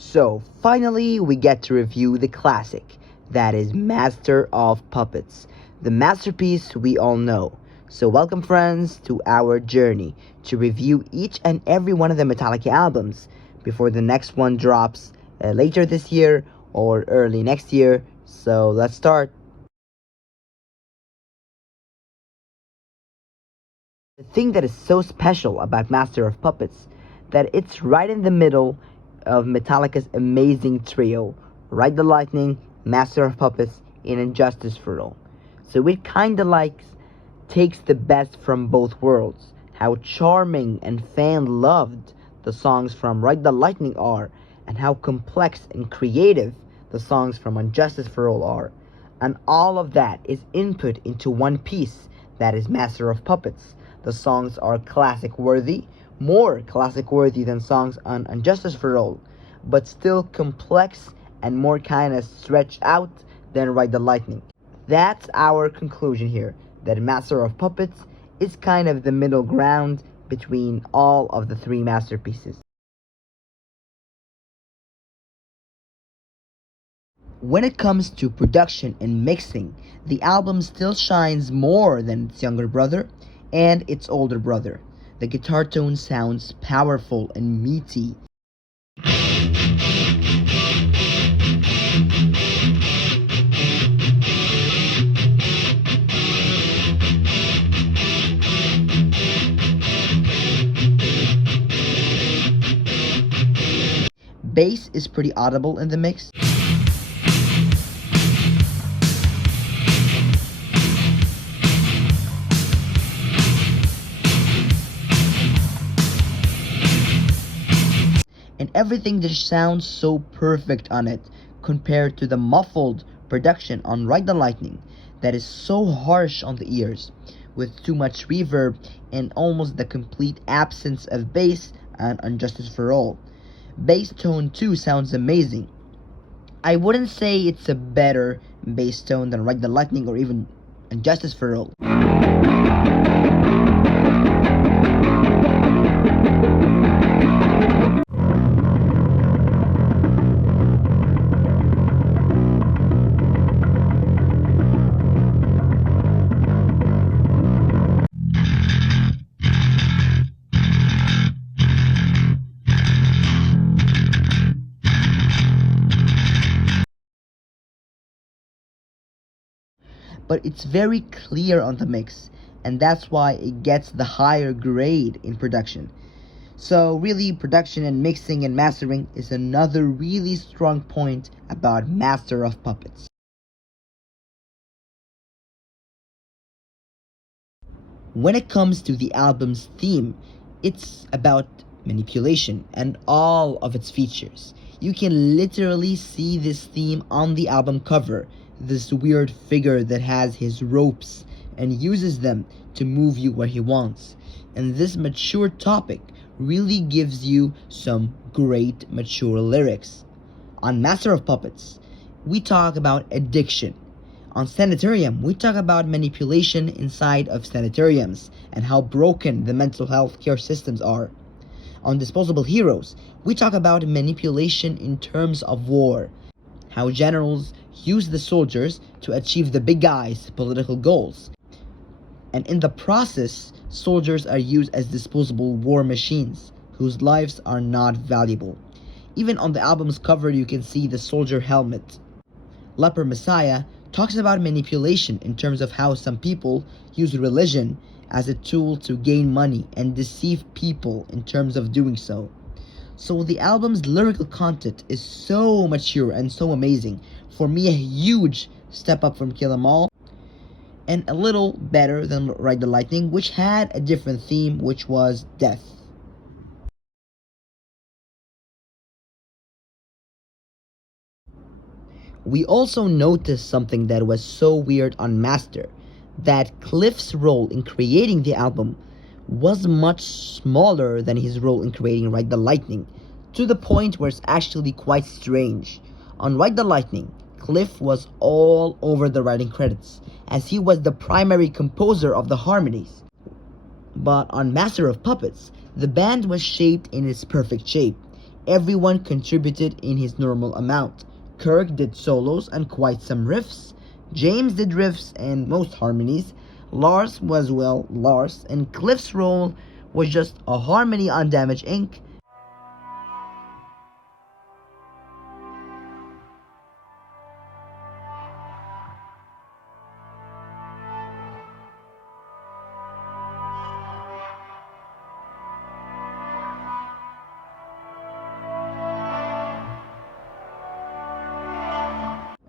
So, finally, we get to review the classic, that is Master of Puppets, the masterpiece we all know. So, welcome, friends, to our journey to review each and every one of the Metallica albums before the next one drops later this year or early next year. So, let's start. The thing that is so special about Master of Puppets that it's right in the middle of Metallica's amazing trio, Ride the Lightning, Master of Puppets, and Injustice for All. So it kinda like takes the best from both worlds. How charming and fan loved the songs from Ride the Lightning are, and how complex and creative the songs from Injustice for All are. And all of that is input into one piece that is Master of Puppets. The songs are classic worthy, more classic worthy than songs on Injustice for All, but still complex and more kinda stretched out than Ride the Lightning. That's our conclusion here, that Master of Puppets is kind of the middle ground between all of the three masterpieces. When it comes to production and mixing, the album still shines more than its younger brother and its older brother. The guitar tone sounds powerful and meaty. Bass is pretty audible in the mix. And everything just sounds so perfect on it compared to the muffled production on Ride the Lightning that is so harsh on the ears, with too much reverb and almost the complete absence of bass on Injustice for All. Bass tone too sounds amazing. I wouldn't say it's a better bass tone than Ride the Lightning or even Injustice for All. But it's very clear on the mix, and that's why it gets the higher grade in production. So really, production and mixing and mastering is another really strong point about Master of Puppets. When it comes to the album's theme, it's about manipulation and all of its features. You can literally see this theme on the album cover, this weird figure that has his ropes and uses them to move you where he wants. And this mature topic really gives you some great mature lyrics. On Master of Puppets, we talk about addiction. On Sanitarium, we talk about manipulation inside of sanitariums and how broken the mental health care systems are. On Disposable Heroes, we talk about manipulation in terms of war, how generals use the soldiers to achieve the big guy's political goals. And in the process, soldiers are used as disposable war machines whose lives are not valuable. Even on the album's cover, you can see the soldier helmet. Leper Messiah talks about manipulation in terms of how some people use religion as a tool to gain money and deceive people in terms of doing so. So the album's lyrical content is so mature and so amazing. For me, a huge step up from Kill 'Em All, and a little better than Ride the Lightning, which had a different theme, which was death. We also noticed something that was so weird on Master, that Cliff's role in creating the album was much smaller than his role in creating Ride the Lightning, to the point where it's actually quite strange. On Ride the Lightning, Cliff was all over the writing credits, as he was the primary composer of the harmonies. But on Master of Puppets, the band was shaped in its perfect shape, everyone contributed in his normal amount. Kirk did solos and quite some riffs. James did riffs and most harmonies. Lars was, well, Lars, and Cliff's role was just a harmony on Damage Inc.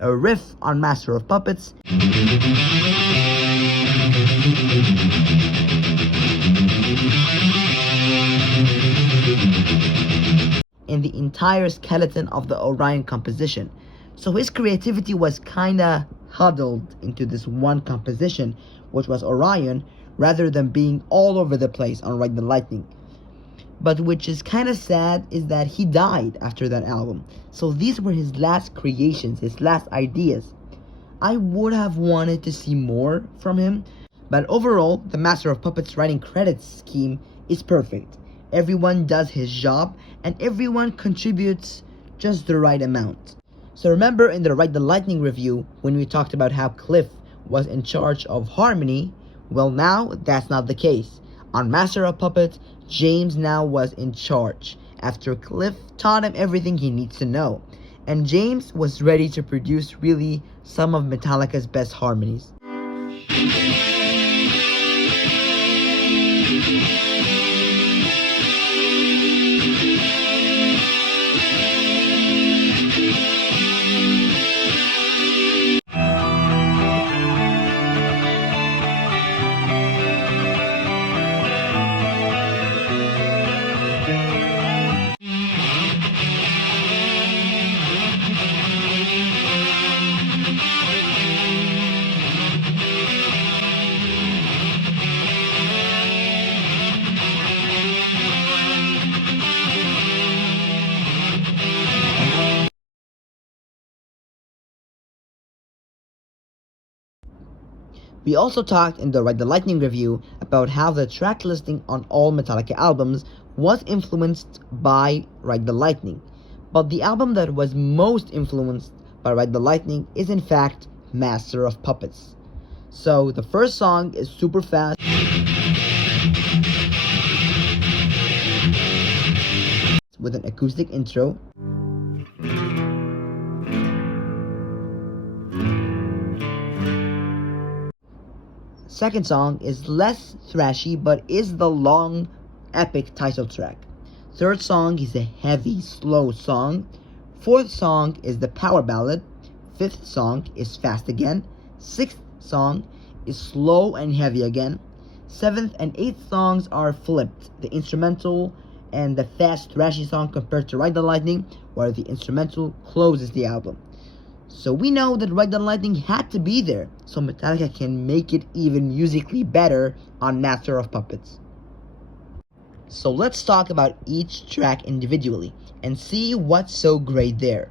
A riff on Master of Puppets, and the entire skeleton of the Orion composition. So his creativity was kinda huddled into this one composition, which was Orion, rather than being all over the place on Ride the Lightning. But which is kind of sad is that he died after that album. So these were his last creations, his last ideas. I would have wanted to see more from him, but overall, the Master of Puppets writing credits scheme is perfect. Everyone does his job, and everyone contributes just the right amount. So remember in the Ride the Lightning review, when we talked about how Cliff was in charge of harmony, well now, that's not the case. On Master of Puppets, James now was in charge, after Cliff taught him everything he needs to know. And James was ready to produce really some of Metallica's best harmonies. We also talked in the Ride the Lightning review about how the track listing on all Metallica albums was influenced by Ride the Lightning. But the album that was most influenced by Ride the Lightning is in fact Master of Puppets. So the first song is super fast, with an acoustic intro. Second song is less thrashy but is the long, epic title track. Third song is a heavy, slow song. Fourth song is the power ballad. Fifth song is fast again. Sixth song is slow and heavy again. Seventh and eighth songs are flipped. The instrumental and the fast, thrashy song compared to Ride the Lightning, where the instrumental closes the album. So we know that Ride the Lightning had to be there, so Metallica can make it even musically better on Master of Puppets. So let's talk about each track individually and see what's so great there.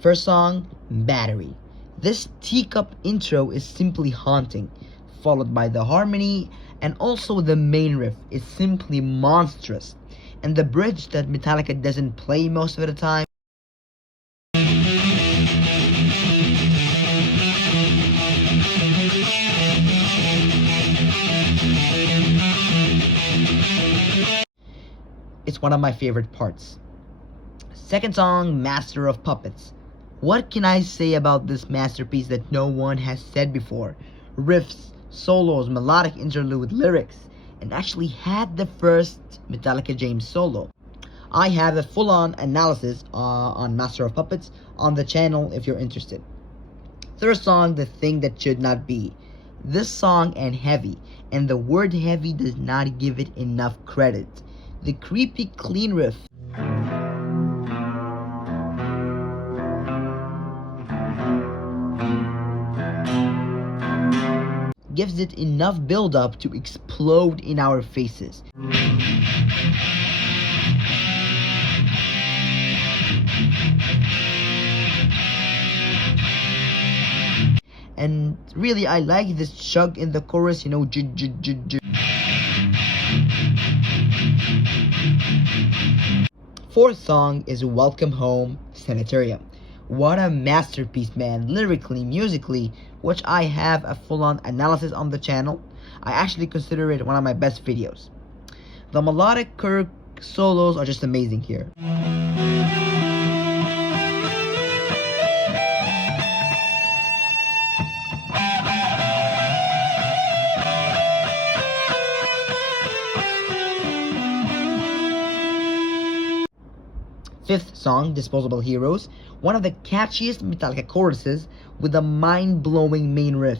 First song, Battery. This teacup intro is simply haunting, followed by the harmony, and also the main riff is simply monstrous. And the bridge that Metallica doesn't play most of the time it's one of my favorite parts. Second song, Master of Puppets. What can I say about this masterpiece that no one has said before? Riffs, solos, melodic interlude, lyrics, and actually had the first Metallica James solo. I have a full-on analysis on Master of Puppets on the channel if you're interested. Third song, The Thing That Should Not Be. This song and heavy, and the word heavy does not give it enough credit. The creepy clean riff gives it enough build-up to explode in our faces. And really, I like this chug in the chorus, you know, Fourth song is Welcome Home, Sanitarium. What a masterpiece, man, lyrically, musically, which I have a full-on analysis on the channel. I actually consider it one of my best videos. The melodic Kirk solos are just amazing here. Fifth song, Disposable Heroes, one of the catchiest Metallica choruses with a mind-blowing main riff.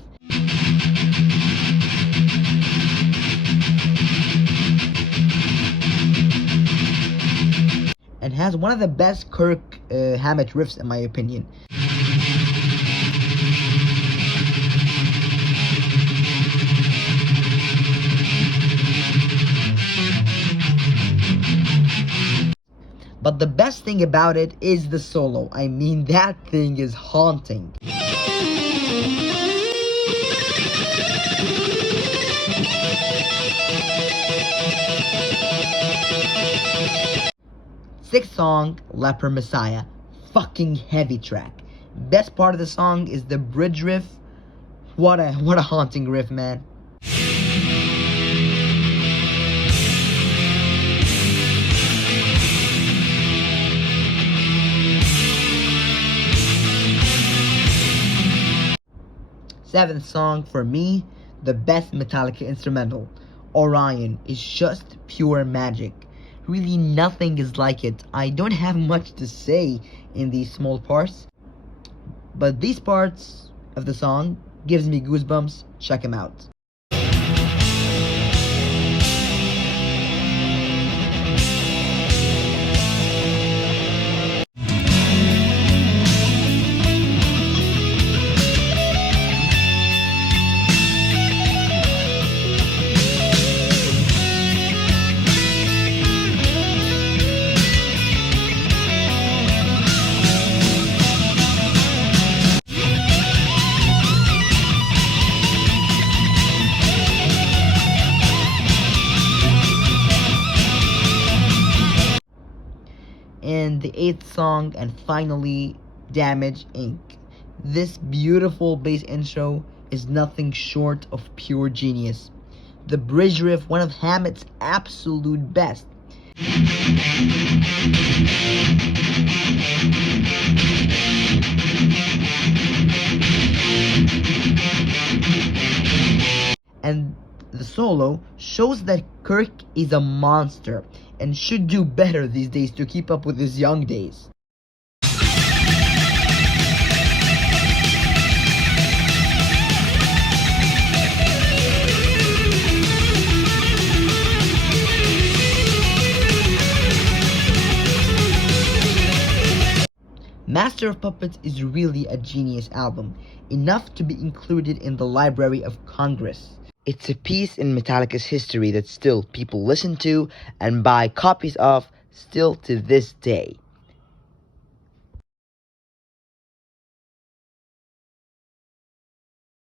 And has one of the best Kirk Hammett riffs in my opinion. But the best thing about it is the solo. I mean, that thing is haunting. Sixth song, Leper Messiah. Fucking heavy track. Best part of the song is the bridge riff. What a haunting riff, man. Seventh song, for me, the best Metallica instrumental, Orion, is just pure magic. Really nothing is like it. I don't have much to say in these small parts, but these parts of the song gives me goosebumps. Check them out. And the eighth song, and finally, Damage Inc. This beautiful bass intro is nothing short of pure genius. The bridge riff, one of Hammett's absolute best. And the solo shows that Kirk is a monster and should do better these days to keep up with his young days. Master of Puppets is really a genius album, enough to be included in the Library of Congress. It's a piece in Metallica's history that still people listen to and buy copies of still to this day.